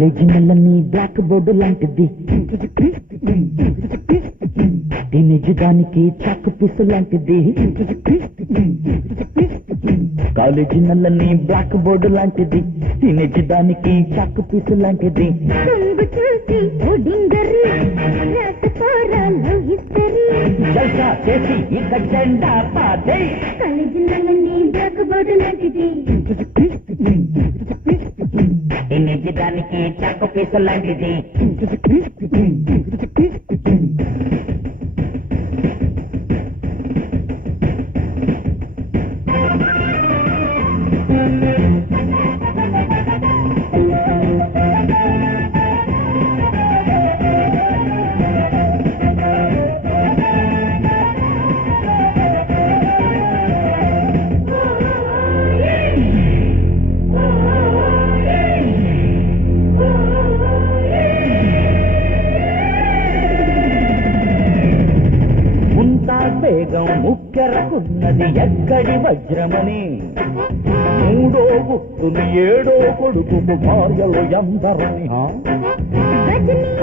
College నల్లని black board లాంటిది, teenage దానికి చాకు పీసు లాంటిది. కాలేజీ నల్లని బ్లాక్ బోర్డు లాంటిది, టీనేజ్ దానికి చాకు పీసు లాంటిది. జల్సా చేసి ఇక జెండా పాదే. కాలేజీ నల్లని బ్లాక్ బోర్డు లాంటిది, టీనేజ్ దానికి చాకు పీసు లాంటిది. వేగం ముక్కెరకున్నది ఎక్కడి వజ్రమని, మూడో గుట్టుని ఏడో కొడుకు భార్యలు ఎందరని.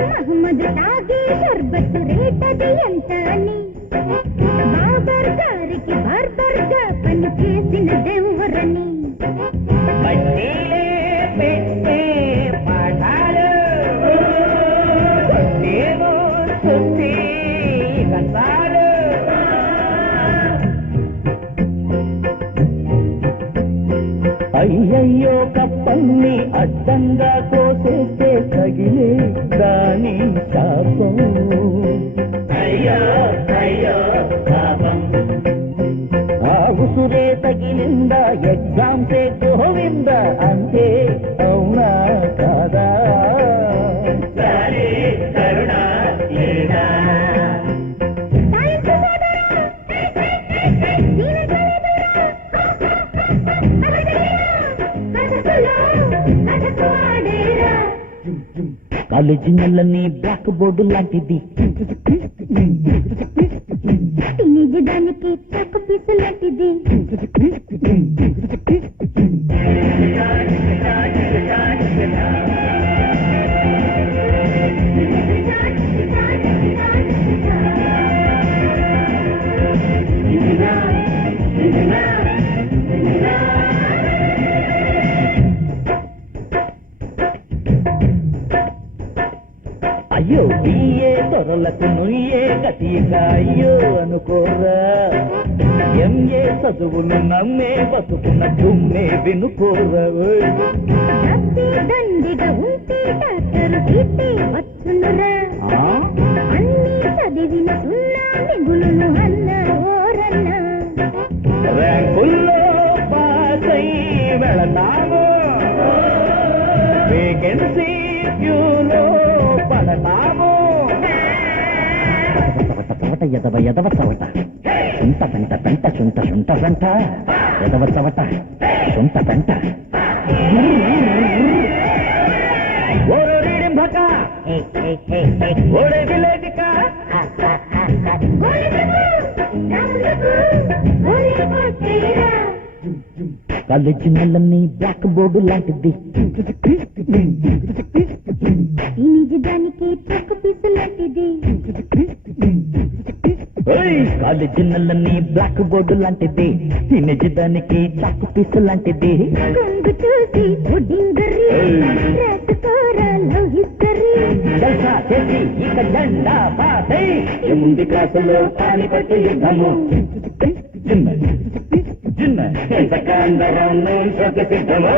మహమ్మద్ తాగే షర్బత్ రేటది ఎంత అని, బాబర్ గారికి బార్బర్గా పని చేసిన దేవురని. అయ్యయ్యో కప్పల్ని అడ్డంగా కోసేస్తే తగిలే దాని శాపం. అయ్యో అయ్యో పాపం. ఆ ఉసురే తగిలిందా ఎగ్జామ్సే గోవిందా అంతే, అవునా కాదా? సరే కరుణ లేదా కాలేజీ నల్లని బ్లాక్ బోర్డు లాంటిది, టీనేజ్ దానికి చాకు పీసు లాంటిది. అయ్యో బియ్యే దొరలకు నుయ్యే గతిగా అయ్యో అనుకోరా, ఎంఏ చదువులు నమ్మే బతుకున్న దుమ్మే వినుకోరా. దండిగా ఉంటే డాక్టర్ గీతే వచ్చునురా, అన్ని చదివిన సున్నా మిగులును అన్న ఓరన్నా. ర్యాంకుల్లో పాస్ అయి వెళతాము, వేకెన్సీ క్యూలో పడతాము. ఎదవ ఎదవ చవట, సుంట పెంట పెంట చుంట శుంట పెంట, ఎదవ చవట సుంట పెంట. ఓరే రీడింభక ఓడే విలేదిక. కాలేజీ నల్లని బ్లాక్ బోర్డు లాంటిది, టీనేజ్ దానికి చాకు పీసు లాంటిది. కాలేజీ నల్లని బ్లాక్ బోర్డు లాంటిది, టీనేజ్ దానికి చాకు పీసు లాంటిది. కొంగు చూసి పుడింగరి రాసుకోరా లవ్ హిస్టరీ. జల్సా చేసి ఇక జెండా పాదే. ముందు క్లాసులో పానిపట్టు యుద్ధము, చిన్న చిన్న ఎంతకాందరం సిద్ధము.